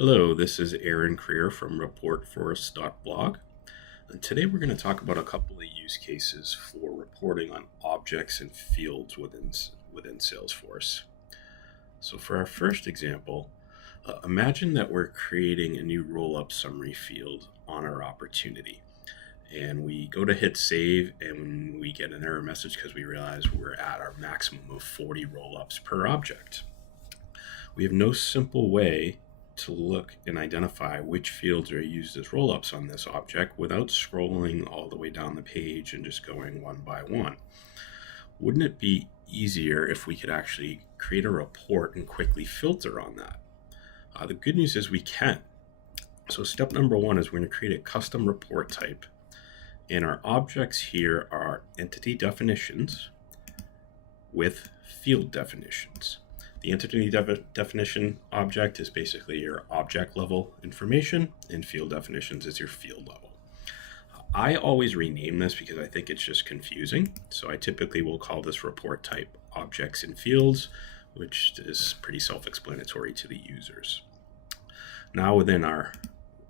Hello, this is Aaron Creer from reportforce.blog, and today we're going to talk about a couple of use cases for reporting on objects and fields within Salesforce. So for our first example, imagine that we're creating a new roll-up summary field on our opportunity, and we go to hit save and we get an error message because we realize we're at our maximum of 40 roll-ups per object. We have no simple way to look and identify which fields are used as rollups on this object without scrolling all the way down the page and just going one by one. Wouldn't it be easier if we could actually create a report and quickly filter on that? The good news is we can. So step number one is we're going to create a custom report type, and our objects here are entity definitions with field definitions. The entity definition object is basically your object level information, and field definitions is your field level. I always rename this because I think it's just confusing. So I typically will call this report type objects and fields, which is pretty self-explanatory to the users. Now within our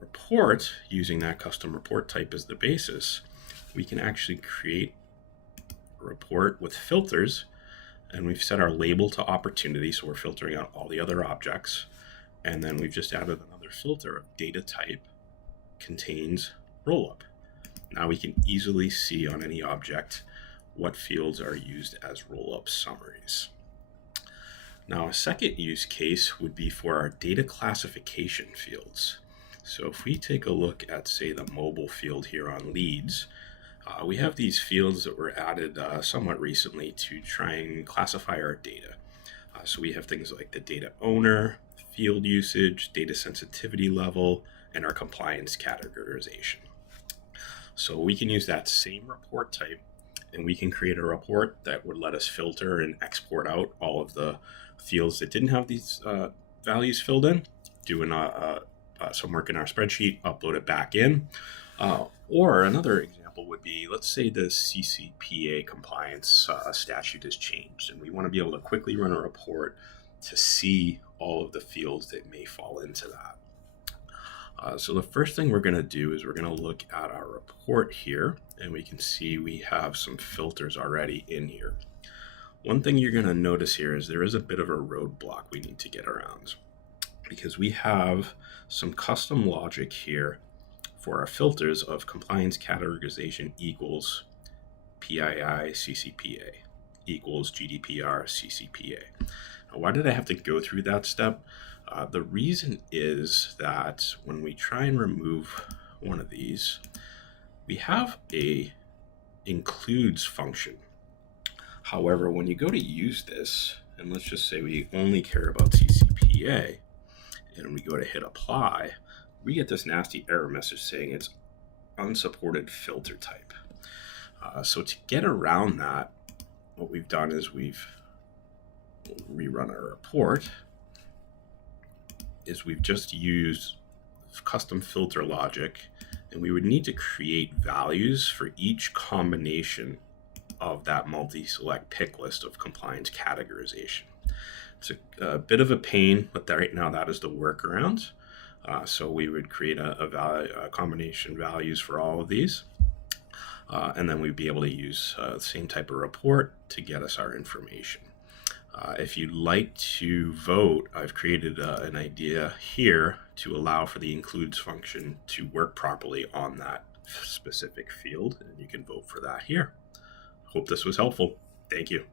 report, using that custom report type as the basis, we can actually create a report with filters. And we've set our label to opportunity, so we're filtering out all the other objects. And then we've just added another filter of data type contains rollup. Now we can easily see on any object what fields are used as rollup summaries. Now a second use case would be for our data classification fields. So if we take a look at, say, the mobile field here on leads, we have these fields that were added somewhat recently to try and classify our data. So we have things like the data owner, field usage, data sensitivity level, and our compliance categorization. So we can use that same report type, and we can create a report that would let us filter and export out all of the fields that didn't have these values filled in, doing some work in our spreadsheet, upload it back in. Or another example would be, let's say the CCPA compliance statute has changed, and we want to be able to quickly run a report to see all of the fields that may fall into that. So the first thing we're going to do is we're going to look at our report here, and we can see we have some filters already in here. One thing you're going to notice here is there is a bit of a roadblock we need to get around, because we have some custom logic here for our filters of compliance categorization equals PII CCPA equals GDPR CCPA. Now, why did I have to go through that step? The reason is that when we try and remove one of these, we have a includes function. However, when you go to use this, and let's just say we only care about CCPA, and we go to hit apply, we get this nasty error message saying it's unsupported filter type. So to get around that, what we've done is we've rerun our report, is we've just used custom filter logic, and we would need to create values for each combination of that multi-select pick list of compliance categorization. It's a bit of a pain, but right now that is the workaround. So we would create a combination values for all of these, and then we'd be able to use the same type of report to get us our information. If you'd like to vote, I've created an idea here to allow for the includes function to work properly on that specific field, and you can vote for that here. Hope this was helpful. Thank you.